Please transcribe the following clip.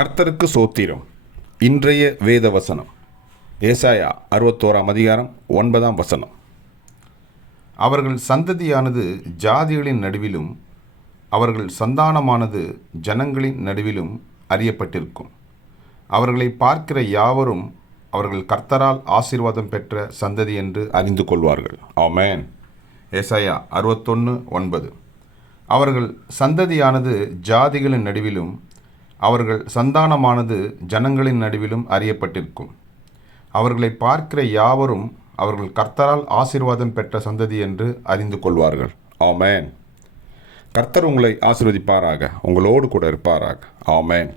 கர்த்தருக்கு சோத்திரம். இன்றைய வேத வசனம் ஏசாயா 61 அதிகாரம் 9 அவர்கள் சந்ததியானது ஜாதிகளின் நடுவிலும் அவர்கள் சந்தானமானது ஜனங்களின் நடுவிலும் அறியப்பட்டிருக்கும். அவர்களை பார்க்கிற யாவரும் அவர்கள் கர்த்தரால் ஆசீர்வாதம் பெற்ற சந்ததி என்று அறிந்து கொள்வார்கள். ஆமென். ஏசாயா 61:9. அவர்கள் சந்ததியானது ஜாதிகளின் நடுவிலும் அவர்கள் சந்தானமானது ஜனங்களின் நடுவிலும் அறியப்பட்டிருக்கும். அவர்களை பார்க்கிற யாவரும் அவர்கள் கர்த்தரால் ஆசீர்வாதம் பெற்ற சந்ததி என்று அறிந்து கொள்வார்கள். ஆமென். கர்த்தர் உங்களை ஆசீர்வதிப்பாராக, உங்களோடு கூட இருப்பாராக. ஆமென்.